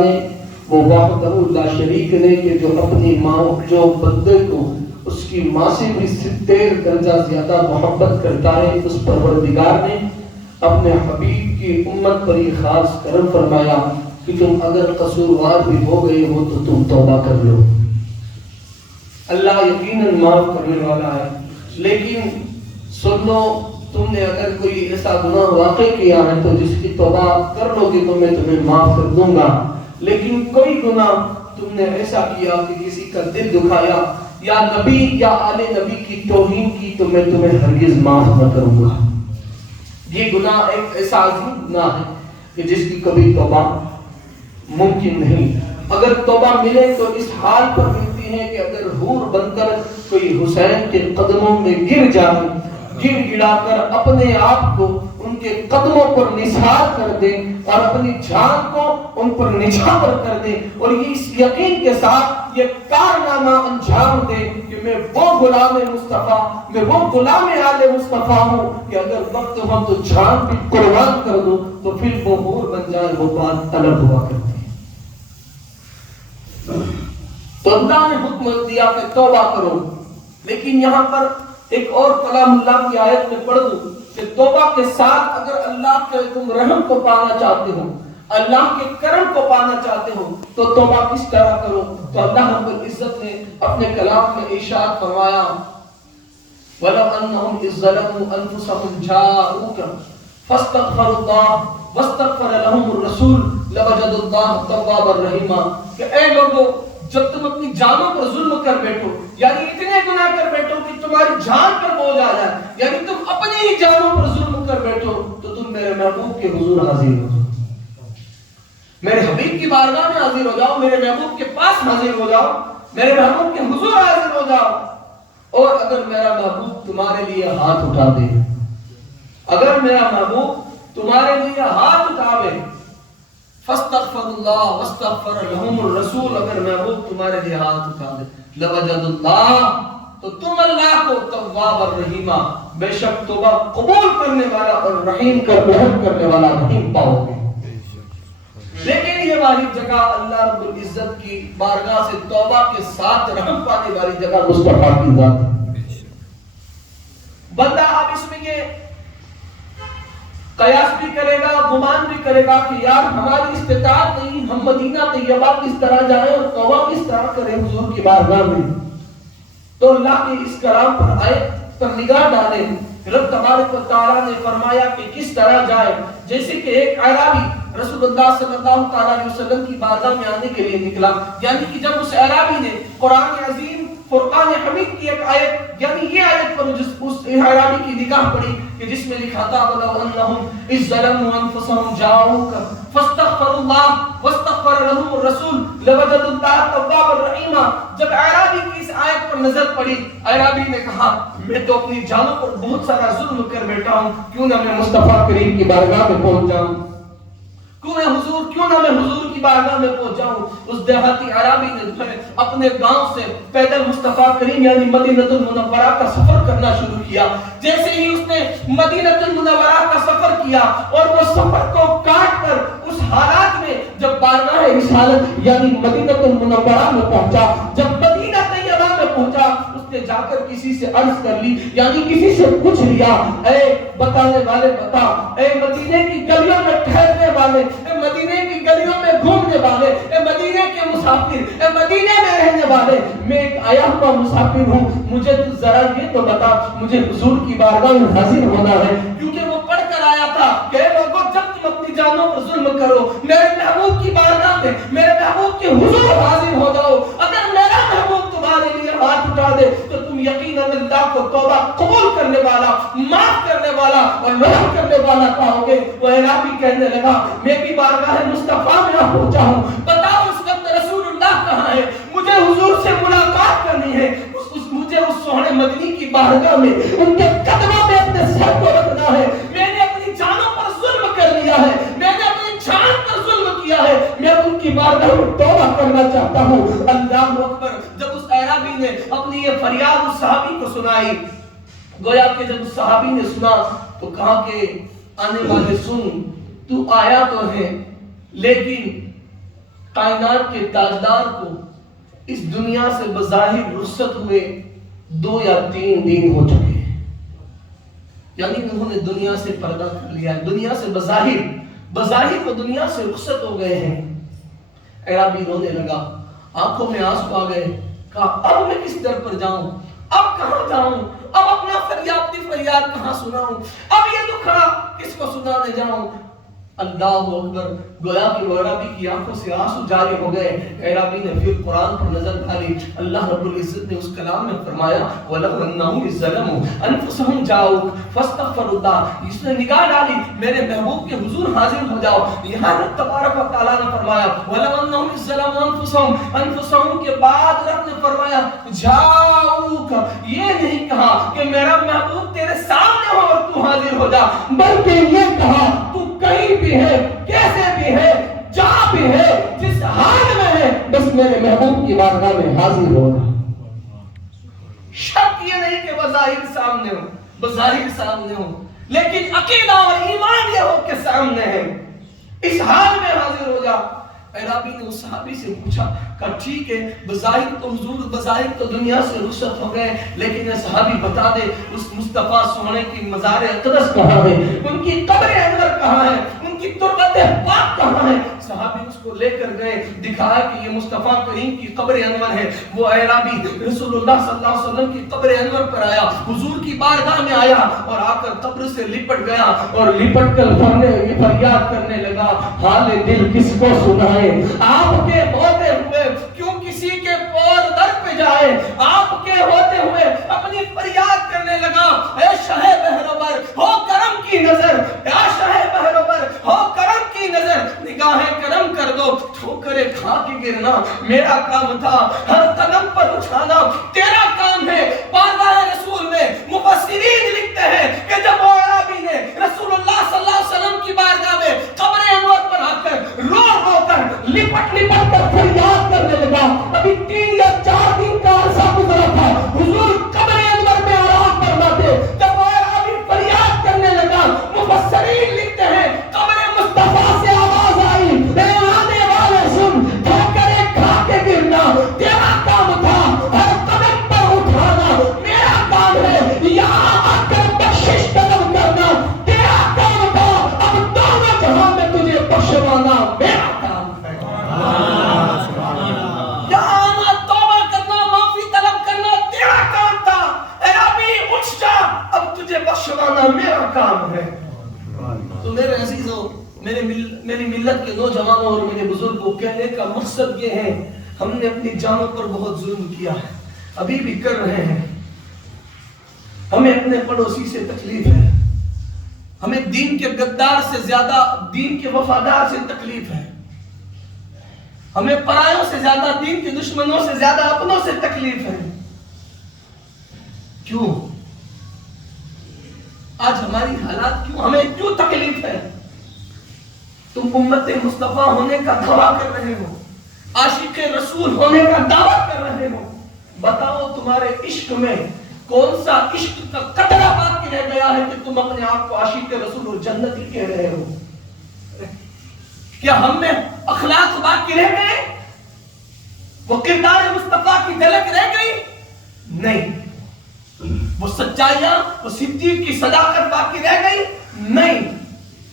نے وہ وحدہ لا شریک نے کہ جو اپنی ماں جو بندے کو اس کی ماں سے بھی 70 درجہ زیادہ محبت کرتا ہے، اس پروردگار نے اپنے حبیب کی امت پر یہ خاص کرم فرمایا کہ تم اگر قصوروار بھی ہو گئے ہو تو تم توبہ کر لو۔ اللہ یقیناً معاف کرنے والا ہے، لیکن سن لو تم نے اگر کوئی ایسا گناہ واقع کیا ہے تو جس کی توبہ کر لو گے تو میں تمہیں معاف کر دوں گا، لیکن کوئی گناہ تم نے ایسا کیا کہ کسی کا دل دکھایا یا نبی یا آل نبی کی توہین کی تو میں تمہیں ہرگز معاف نہ کروں گا۔ یہ گناہ ایک ایسا عظیم گناہ ہے کہ جس کی کبھی توبہ ممکن نہیں۔ اگر توبہ ملے تو اس حال پر ملتی ہے کہ اگر حور بن کر کوئی حسین کے قدموں میں گر جائے، گر گڑا کر اپنے آپ کو ان کے قدموں پر نثار کر دے اور اپنی جان کو ان پر نچھاور کر دے اور یہ اس یقین کے ساتھ یہ کارنامہ انجام دے کہ میں وہ غلام مصطفیٰ، میں وہ غلام آل مصطفیٰ ہوں کہ اگر وقت ہو تو جان بھی قربان کر دوں، تو پھر وہ حور بن جائے، وہ بات طلب ہوا کرتی ہے۔ تو اللہ نے حکم دیا کہ توبہ کرو، لیکن یہاں پر ایک اور کلام اللہ کی آیت میں پڑھ دوں کہ توبہ کے ساتھ اگر اللہ کے تم رحم کو پانا چاہتے ہو، اللہ کے کرم کو پانا چاہتے ہو تو توبہ کس طرح کرو؟ تو اللہ رب العزت نے اپنے کلام میں ارشاد فرمایا وَلَوْ أَنَّهُمْ إِذْ ظَلَمُوا أَنفُسَهُمْ جَاءُوكَ فَاسْتَغْفَرُوا اللَّهَ وَاسْتَغْفَرَ لَهُمُ الرَّسُولُ لَوَجَدُوا اللَّهَ تَوَّابًا رَحِيمًا کہ اے لوگوں جب تم اپنی جانوں پر ظلم کر بیٹھو، یعنی اتنے گناہ کر بیٹھو کہ تمہاری جان پر بوجھ آ جائے، یعنی تم اپنی ہی جانوں پر ظلم کر بیٹھو، تو تم میرے محبوب کے حضور حاضر ہو جاؤ، میرے حبیب کی بارگاہ میں حاضر ہو جاؤ، میرے محبوب کے پاس حاضر ہو جاؤ، میرے محبوب کے حضور حاضر ہو جاؤ، اور اگر میرا محبوب تمہارے لیے ہاتھ اٹھا دے، اگر میرا محبوب تمہارے لیے ہاتھ اٹھاوے فاستغفر اللہ واستغفر لهم الرسول، اگر محبوب تمہارے لیے ہاتھ اٹھا دے لوجد اللہ، تو تم اللہ کو تواب الرحیم، بے شک توبہ قبول کرنے والا اور رحیم کا رحم کرنے والا رحیم پاؤ گے۔ لیکن یہ والی جگہ اللہ رب العزت کی بارگاہ سے توبہ کے ساتھ رحم پانے والی جگہ مصطفیٰ کی ذات ہے۔ بندہ اب اس میں یہ قیاس بھی کرے گا، گمان بھی کرے گا کہ یار ہماری استطاعت نہیں، ہم مدینہ طیبہ کس طرح جائیں اور توبہ کس طرح کریں حضور کی بارگاہ میں۔ تو اللہ کے اس کلام پر آیت پر نگاہ ڈالیں، رب تبارک و تعالیٰ نے فرمایا کہ کس طرح جائے، جیسے کہ ایک اعرابی رسول اللہ صلی اللہ علیہ وسلم کی بارگاہ میں آنے کے لیے نکلا، یعنی کہ جب اس اعرابی نے قرآن عظیم فرقان حمید کی ایک آیت، یعنی یہ آیت پر اس اعرابی کی نگاہ پڑی کہ جس میں لکھا تھا وَلَوْ أَنَّهُمْ إِذْ ظَلَمُوا أَنفُسَهُمْ جَاءُوكَ فَاسْتَغْفَرُوا اللَّهَ وَاسْتَغْفَرَ لَهُمُ الرَّسُولُ لَوَجَدُوا اللَّهَ تَوَّابًا رَحِيمًا۔ جب اعرابی کی اس آیت پر نظر پڑی، اعرابی نے کہا میں تو اپنی جانوں پر بہت سارا ظلم کر بیٹھا ہوں، کیوں نہ میں مصطفیٰ کریم کی بارگاہ میں پہنچ جاؤں، کیوں نہ میں حضور کی بارگاہ میں پہنچ جاؤں۔ اس دیہاتی عربی نے اپنے گاؤں سے پیدل مصطفیٰ کریم یعنی مدینہ المنورہ کا سفر کرنا شروع کیا۔ جیسے ہی اس نے مدینہ المنورہ کا سفر کیا اور وہ سفر کو کاٹ کر اس حالات میں جب بارگاہ رسالت یعنی مدینہ المنورہ میں پہنچا، جب مدینہ طیبہ میں پہنچا، اس نے جا کر کسی سے عرض کر لی، یعنی کسی سے پوچھ لیا، اے بتانے والے بتا، اے مدینے کی گلیوں میں ٹھہرنے والے، اے مدینے کی گلیوں میں گھومنے والے، اے مدینے کے مسافر، اے مدینے میں رہنے والے، میں ایک آیا ہوا مسافر ہوں، مجھے تو ذرا یہ تو بتا، مجھے حضور کی بارگاہ میں حاضر ہونا ہے۔ کیونکہ وہ پڑھ کر آیا تھا کہ اے لوگوں جب تم اپنی جانوں پر ظلم کرو، میرے محبوب کی بارگاہ میں میرے محبوب کے حضور حاضر ہو جاؤ، اگر میرا محبوب تمہارے لیے ہاتھ اٹھا دے تو تم یقیناً اللہ کو توبہ قبول کرنے والا، معاف کرنے والا اور رحم کرنے والا پاؤ گے۔ وہ اعرابی کہنے لگا میں بھی بارگاہ مصطفیٰ میں پہنچا ہوں، بتاؤ اس وقت رسول اللہ کہاں ہے، مجھے حضور سے ملاقات کرنی ہے، مجھے اس سونے مدنی کی بارگاہ میں ان کے قدموں میں اپنے سر کو رکھنا ہے۔ میں نے اپنی جانوں پر ظلم کر لیا ہے، میں نے اپنی جان پر ظلم کیا ہے، میں ان کی بارگاہ میں توبہ کرنا چاہتا ہوں۔ اللہ اکبر۔ جب اس اعرابی نے اپنی یہ فریاد اس صحابی کو سنائی، گویا کہ جب اس صحابی نے سنا تو کہا کہ آنے والے سن، تو آیا تو ہے لیکن کائنات کے تاجدار کو اس دنیا سے بظاہر رخصت ہوئے 2 یا 3 دن ہو چکے ہیں، یعنی انہوں نے دنیا سے پردہ کر لیا ہے، دنیا سے بظاہر وہ دنیا سے رخصت ہو گئے ہیں۔ اعرابی رونے لگا، آنکھوں میں آنسو آ گئے، کہا اب میں کس در پر جاؤں، اب کہاں جاؤں، اب اپنا فریاد کہاں سناؤں، اب یہ دکھڑا کس کو سنانے جاؤں۔ اللہ اکبر، گویا کہ اعرابی کی آنکھوں سے آنسو جاری ہو گئے۔ اعرابی نے پھر قرآن پر نظر ڈالی، اللہ رب العزت نے اس کلام میں فرمایا وَلَوْ أَنَّهُمْ إِذْ ظَلَمُوا أَنفُسَهُمْ جَاءُوكَ فَاسْتَغْفَرُوا اللَّهَ، اس نے نگاہ ڈالی میرے محبوب کے حضور حاضر ہو جاؤ۔ یہاں رب تبارک و تعالیٰ نے فرمایا وَلَوْ أَنَّهُمْ إِذْ ظَلَمُوا أَنفُسَهُمْ کے بعد رب نے فرمایا جَاءُوكَ، یہ نہیں کہا کہ میرا محبوب تیرے سامنے ہو اور تو حاضر ہو جا، بلکہ یہ کہا تو کہیں بھی ہے، کیسے بھی ہے، جا بھی ہے، جس حال میں ہے، بس میرے محبوب کی بارگاہ میں حاضر ہوگا۔ شک یہ نہیں کہ بظاہر سامنے ہو، لیکن عقیدہ اور ایمان یہ ہو کہ سامنے ہے، اس حال میں حاضر ہو جا۔ اعرابی نے اس صحابی سے پوچھا، کہا ٹھیک ہے بظاہر تو حضور بظاہر تو دنیا سے رخصت ہو گئے، لیکن یہ صحابی بتا دے اس مصطفیٰ سونے کی مزار اقدس کہاں ہے، ان کی قبر انور کہاں ہے، ان کی تربت پاک کہاں ہے۔ صحابی اس کو لے کر گئے، دکھایا کہ یہ مصطفیٰ کریم کی قبر انور ہے۔ وہ اعرابی رسول اللہ صلی اللہ علیہ وسلم کی قبر انور پر آیا، حضور کی بارگاہ میں آیا اور آ کر قبر سے لپٹ گیا اور لپٹ کر فریاد کرنے لگا، حال دل کس کو سنائے، آپ کے ہوتے ہوئے کیوں کسی کے پور در پہ جائے، آپ کے ہوتے ہوئے اپنی فریاد کرنے لگا، اے شاہ بہروبر ہو کرم کی نظر، اے شاہ بہروبر ہو کرم کی نظر، نگاہیں کرم کر دو، ٹھوکریں کھا کے گرنا میرا کام تھا، ہر قدم پر اٹھانا تیرا کام ہے۔ بارگاہ رسول میں مفسرین لکھتے ہیں کہ جب وہ اعرابی نے رسول اللہ صلی اللہ علیہ وسلم کی بارگاہ میں قبر انور پر آ کر رو کر لپٹ کر فریاد کرنے لگا، ابھی 3 یا 4 دن کا عرصہ گزرا تھا، حضور قبر انور میں آرام فرما تھے، جب وہ اعرابی فریاد کرنے لگا، مفسرین لکھتے ہیں قبر مصطفیٰ سے آواز آئی، اے آنے والے سن، ٹھوکریں کھا کے گرنا تیرا کام تھا، ہر قدم پر اٹھانا میرا کام ہے، یہاں آ کر بخشش طلب کرنا تیرا کام تھا، اب دونوں جہاں میں تجھے بخشوانا میرا کام ہے۔ یہاں آنا توبہ کرنا معافی طلب کرنا تیرا کام تھا، اے ابھی اٹھ جا، اب تجھے بخشوانا میرا کام ہے۔ تو میرے عزیزوں، میری ملت کے نوجوانوں اور میرے بزرگوں، کہنے کا مقصد یہ ہے ہم نے اپنی جانوں پر بہت ظلم کیا ہے، ابھی بھی کر رہے ہیں، ہمیں اپنے پڑوسی سے تکلیف ہے، ہمیں دین کے غدار سے زیادہ دین کے وفادار سے تکلیف ہے، ہمیں پرایوں سے زیادہ دین کے دشمنوں سے زیادہ اپنوں سے تکلیف ہے۔ کیوں آج ہماری حالات کیوں، ہمیں کیوں تکلیف ہے؟ تم امت مصطفیٰ ہونے کا دعویٰ کر رہے ہو، عاشق رسول ہونے کا دعویٰ کر رہے ہو، بتاؤ تمہارے عشق میں کون سا عشق کا قطرہ باقی رہ گیا ہے کہ تم اپنے آپ کو عاشق رسول اور جنتی کہہ رہے ہو؟ کیا ہم میں اخلاق باقی رہ گئے؟ وہ کردار مصطفیٰ کی جھلک رہ گئی؟ نہیں۔ وہ سچائیاں، وہ صدیق کی صداقت باقی رہ گئی؟ نہیں۔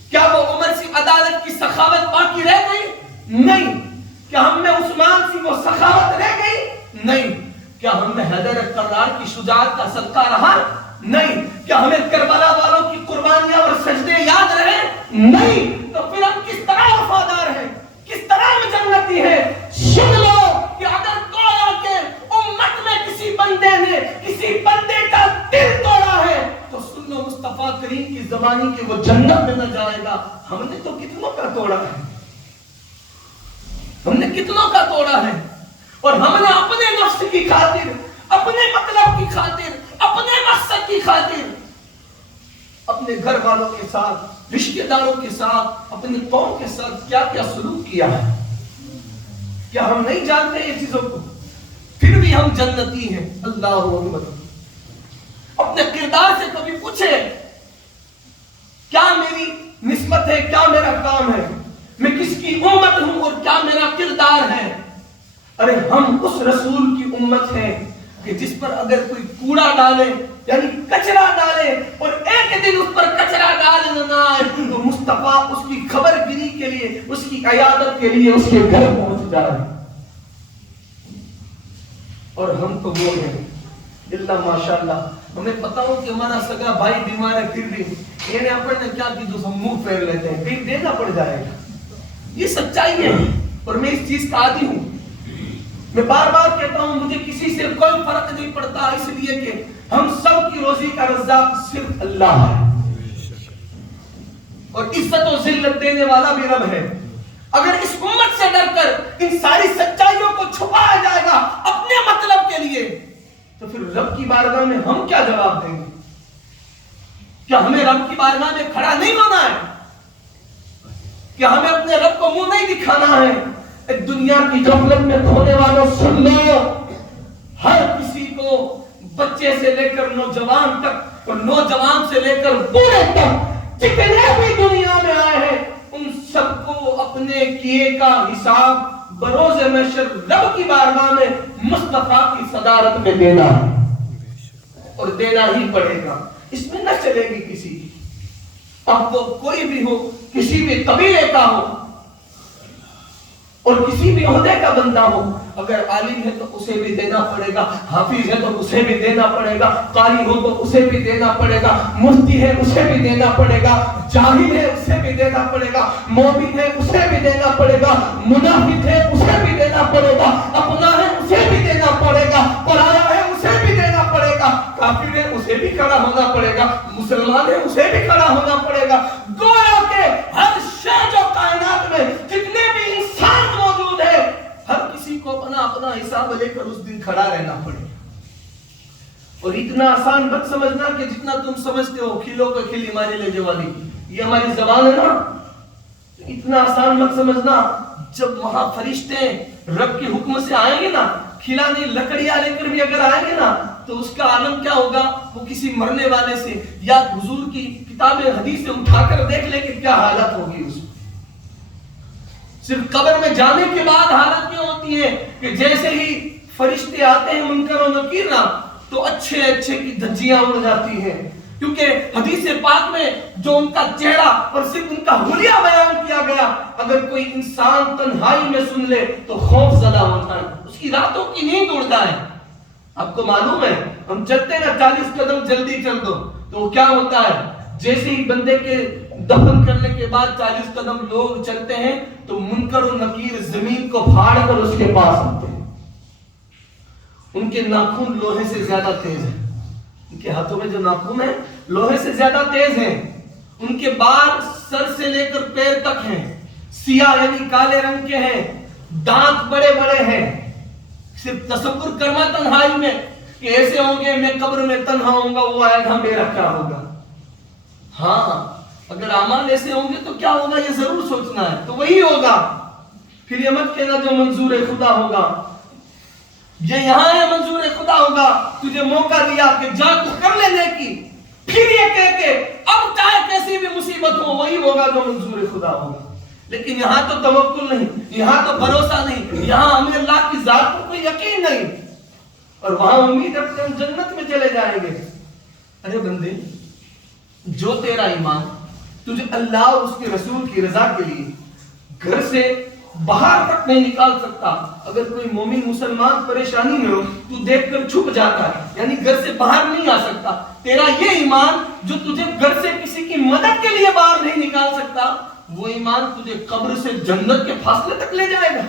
کیا وہ عمر سی عدالت کی سخاوت باقی رہ گئی؟ نہیں۔ کیا ہم میں عثمان سی وہ سخاوت رہ گئی؟ نہیں۔ کیا ہم میں حیدر کرار کی شجاعت کا صدقہ رہا؟ نہیں۔ کیا ہمیں کربلا والوں کی قربانیاں اور سجدے یاد رہے؟ نہیں۔ تو پھر ہم کس طرح وفادار ہیں، کس طرح ہم جنتی ہیں؟ سن لو کہ اگر گویا کہ امت میں کسی بندے نے کسی بندے کا دل توڑا ہے تو سن لو مصطفیٰ کریم کی زبانی کہ وہ جنت میں نہ جائے گا۔ ہم نے تو کتنوں کا توڑا ہے، ہم نے کتنوں کا توڑا ہے، اور ہم نے اپنے نفس کی خاطر، اپنے مطلب کی خاطر، اپنے مقصد کی خاطر اپنے گھر والوں کے ساتھ، رشتہ داروں کے ساتھ، اپنی قوم کے ساتھ کیا کیا سلوک کیا ہے۔ کیا ہم نہیں جانتے یہ چیزوں کو؟ پھر بھی ہم جنتی ہیں۔ اللہ اکبر۔ اپنے کردار سے کبھی پوچھے کیا میری نسبت ہے، کیا میرا کام ہے، میں کس کی امت ہوں اور کیا میرا کردار ارے ہم اس رسول کی امت ہیں کہ جس پر اگر کوئی کوڑا ڈالے یعنی کچرا ڈالے اور ایک دن اس پر کچرا ڈالنا نہ آئے تو مصطفیٰ اس کی خبر گیری کے لیے، اس کی عیادت کے لیے اس کے گھر پہنچ جائے. اور ہم تو وہ ہیں اللہ ماشاءاللہ، ہمیں پتا ہو کہ ہمارا سگا بھائی بیمار ہے پھر بھی یہ اپن نے کیا کی تو ہم منہ پھیر لیتے ہیں، کہیں دینا پڑ جائے گا. یہ سچائی ہے اور میں اس چیز کا عادی ہوں. میں بار بار کہتا ہوں مجھے کسی سے کوئی فرق نہیں پڑتا، اس لیے کہ ہم سب کی روزی کا رزاق صرف اللہ ہے اور عزت و ذلت دینے والا بھی رب ہے. اگر اس امت سے ڈر کر ان ساری سچائیوں کو چھپایا جائے گا اپنے مطلب کے لیے تو پھر رب کی بارگاہ میں ہم کیا جواب دیں گے؟ کیا ہمیں رب کی بارگاہ میں کھڑا نہیں ہونا ہے؟ کیا ہمیں اپنے رب کو منہ نہیں دکھانا ہے؟ ایک دنیا کی غفلت میں کھونے والوں سن لو، ہر کسی کو بچے سے لے کر نوجوان تک اور نوجوان سے لے کر بوڑھے تک جتنے بھی دنیا میں آئے ہیں ان سب کو اپنے کیے کا حساب بروز محشر رب کی بارگاہ میں مصطفیٰ کی صدارت میں دینا ہے اور دینا ہی پڑے گا. اس میں نہ چلے گی کسی کی، اب وہ کوئی بھی ہو، کسی بھی قبیلے کا ہو اور کسی بھی عہدے کا بندہ ہو. اگر عالم ہے تو اسے بھی دینا پڑے گا، حافظ ہے تو اسے بھی دینا پڑے گا، قاری ہو تو اسے بھی دینا پڑے گا، مفتی ہے اسے بھی دینا پڑے گا، جاہل ہے اسے بھی دینا پڑے گا، مومن ہے اسے بھی دینا پڑے گا، منافق ہے اسے بھی دینا پڑے گا، اپنا ہے اسے بھی دینا پڑے گا، پرایا ہے اسے بھی دینا پڑے گا، کافر ہے اسے بھی کھڑا ہونا پڑے گا، مسلمان ہے اسے بھی کھڑا ہونا پڑے گا. گویا کہ ہر شے جو کائنات میں جتنے بھی انسان موجود ہے ہر کسی کو اپنا اپنا حساب لے کر اس دن کھڑا رہنا پڑے گا. اور اتنا آسان مت سمجھنا کہ جتنا تم سمجھتے ہو کھیلوں کو کھیلی ماری لے جوانی، یہ ہماری زبان ہے نا، اتنا آسان مت سمجھنا. جب وہاں فرشتے رب کے حکم سے آئیں گے نا، کھلانے لکڑیاں لے کر بھی اگر آئیں گے نا تو اس کا عالم کیا ہوگا؟ وہ کسی مرنے والے سے یا حضور کی کتاب حدیث سے اٹھا کر دیکھ لے کہ کیا حالت ہوگی اس میں. صرف قبر میں جانے کے بعد حالت کیوں ہوتی ہے کہ جیسے ہی فرشتے آتے ہیں منکر و نکیر نا تو اچھے اچھے کی دھجیاں اڑ جاتی ہیں، کیونکہ حدیث پاک میں جو ان کا چہرہ اور صرف ان کا حلیہ بیان کیا گیا، اگر کوئی انسان تنہائی میں سن لے تو خوف زدہ ہوتا ہے، اس کی راتوں کی نیند اڑتا ہے. آپ کو معلوم ہے ہم چلتے نا 40 قدم جلدی چل دو تو کیا ہوتا ہے؟ جیسے ہی بندے کے دفن کرنے کے بعد 40 قدم لوگ چلتے ہیں تو منکر و نکیر زمین کو پھاڑ کر اس کے پاس آتے ہیں. ان کے ناخن لوہے سے زیادہ تیز ہیں، ان کے ہاتھوں میں جو ناخن ہیں لوہے سے زیادہ تیز ہیں. ان کے بال سر سے لے کر پیر تک ہیں، سیاہ یعنی کالے رنگ کے ہیں، دانت بڑے بڑے ہیں. صرف تصور کرنا تنہائی میں کہ ایسے ہوں گے میں قبر میں تنہا ہوں گا، وہ آئے گا میرا کیا ہوگا. ہاں اگر اعمال ایسے ہوں گے تو کیا ہوگا یہ ضرور سوچنا ہے، تو وہی ہوگا. پھر یہ مت کہنا جو منظور خدا ہوگا، یہ یہاں ہے منظور خدا ہوگا، تجھے موقع دیا کہ جا تو کر لینے کی، پھر یہ کہہ کے اب چاہے کیسی بھی مصیبت ہو وہی ہوگا جو منظور خدا ہوگا. لیکن یہاں تو توکل نہیں، یہاں تو بھروسہ نہیں، یہاں ہمیں اللہ کی ذات پر کوئی یقین نہیں، اور وہاں امید رکھتے ہم جنت میں چلے جائیں گے. ارے بندے، جو تیرا ایمان تجھے اللہ اور اس کے رسول کی رضا کے لیے گھر سے باہر تک نہیں نکال سکتا. اگر کوئی مومن مسلمان پریشانی میں ہو تو دیکھ کر چھپ جاتا ہے، یعنی گھر سے باہر نہیں آ سکتا. تیرا یہ ایمان جو تجھے گھر سے کسی کی مدد کے لیے باہر نہیں نکال سکتا، وہ ایمان تجھے قبر سے جنت کے فاصلے تک لے جائے گا.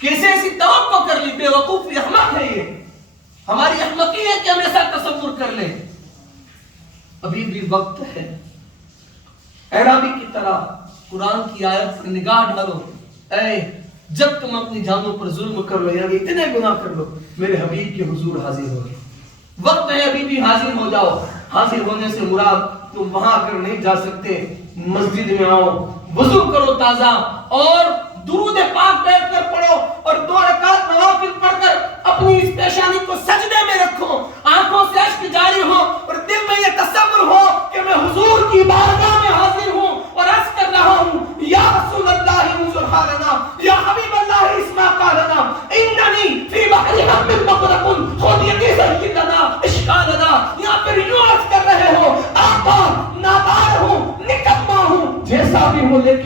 کیسے ایسی توقع کر لی؟ بے وقوف احمق ہے یہ، ہماری احمقی ہے کہ ہم ایسا تصور کر لیں. ابھی بھی وقت ہے. اعرابی کی طرح قرآن کی آیت پر نگاہ ڈالو. اے جب تم اپنی جانوں پر ظلم کر لو یعنی اتنے گناہ کر لو، میرے حبیب کے حضور حاضر ہو. وقت ہے ابھی بھی حاضر ہو جاؤ. حاضر ہونے سے مراد تم وہاں اگر نہیں جا سکتے مسجد میں آؤ، وضو کرو تازہ اور درود پاک بیٹھ کر پڑھو اور 2 رکعت نوافل پڑھ کر اپنی اس پیشانی کو سجدے میں رکھو، آنکھوں سے اشک جاری ہو اور دل میں یہ تصور ہو کہ میں حضور کی بارگاہ میں حاضر ہوں اور عرض کر رہا ہوں یا رسول اللہ انظر حالنا، یا حبیب اللہ اسمع قالنا،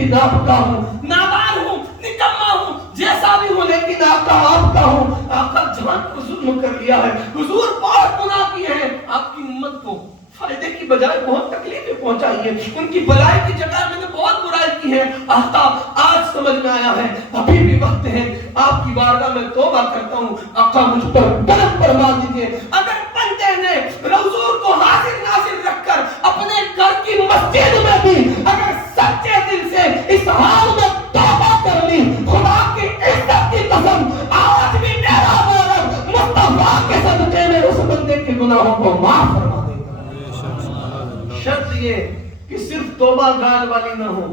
لیکن آپ کا ہوں، نادان ہوں، نکما ہوں، جیسا بھی ہوں لیکن آقا آپ کا ہوں۔ آقا جان کو ظلم کر لیا ہے، حضور بہت گناہ کیے ہیں، آپ کی امت کو فائدے کی بجائے بہت تکلیفیں پہنچائی ہے، ان کی بلائی کی جگہ میں نے بہت برائی کی ہے۔ آقا آج سمجھ میں آیا ہے، ابھی بھی وقت ہے، آپ کی بارگاہ میں توبہ کرتا ہوں، آقا مجھ پر کرم فرما دیجئے۔ اگر بندے نے حضور کو حاضر ناظر رکھ کر اپنے گھر کی مسجد میں بھی اگر سچے دل سے اس حال میں توبہ کر لی، خدا کی عزت کی قسم آج بھی میرا رب مصطفیٰ کے صدقے میں اس بندے کے گناہوں کو معاف فرما دے گا۔ شرط یہ کہ صرف توبہ گال والی نہ ہو،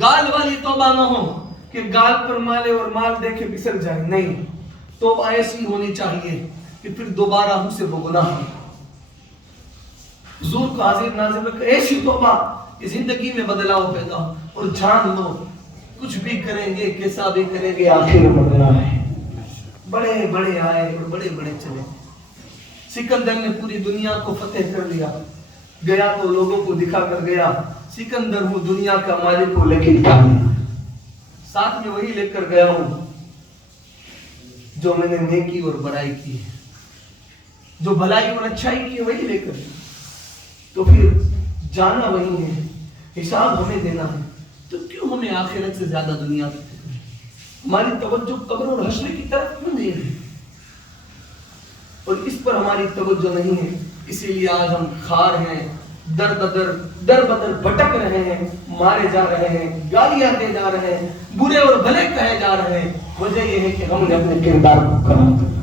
گال والی توبہ نہ ہو کہ گال پر مالے اور مال دیکھے بسر جائے، نہیں، توبہ ایسی ہونی چاہیے کہ پھر دوبارہ ہم سے وہ گناہ ہو۔ حضور کو حاضر ناظر رکھ، ایسی توبہ کہ زندگی میں بدلاؤ پیدا ہو، اور جان لو کچھ بھی کریں گے کیسا بھی کریں گے آخر بدلا ہے۔ بڑے بڑے آئے اور بڑے بڑے چلے، سکندر نے پوری دنیا کو فتح کر لیا، گیا تو لوگوں کو دکھا کر گیا سکندر ہوں دنیا کا مالک ہوں، لیکن کامیاب ساتھ میں وہی لے کر گیا ہوں جو میں نے نیکی اور بڑائی کی ہے، جو بھلائی اور اچھائی کی ہے وہی لے کر، تو پھر جانا وہی ہے، حساب ہمیں دینا ہے، تو کیوں ہمیں آخرت سے زیادہ دنیا کی فکر ہے؟ ہماری توجہ قبر اور حشر کی طرف کیوں نہیں ہے؟ اور اس پر ہماری توجہ نہیں ہے، اسی لیے آج ہم خار ہیں، در بدر بھٹک رہے ہیں، مارے جا رہے ہیں، گالیاں دے جا رہے ہیں، برے اور بھلے کہے جا رہے ہیں۔ وجہ یہ ہے کہ ہم نے اپنے کردار کو خراب کیا۔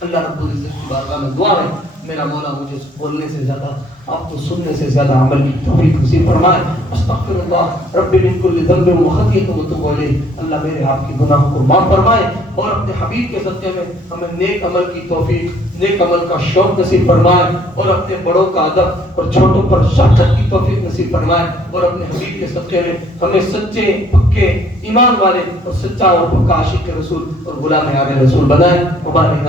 اللہ رب العزت کی بارگاہ میں دعا ہے میرا مولا مجھے بولنے سے زیادہ آپ کو سننے سے زیادہ عمل کی توفیق نصیب فرمائے۔ استغفر اللہ رب من کل ذنب وخطیئۃ واتوب الیہ۔ اللہ میرے آپ کے گناہوں کو معاف فرمائے اور اپنے حبیب کے صدقے میں ہمیں نیک عمل کی توفیق، نیک عمل کا شوق نصیب فرمائے اور اپنے بڑوں کا ادب اور چھوٹوں پر شفقت کی توفیق نصیب فرمائے اور اپنے حبیب کے صدقے میں ہمیں سچے پکے ایمان والے اور سچا اور پکا عاشق رسول اور غلام یار رسول بنائے۔ وبارک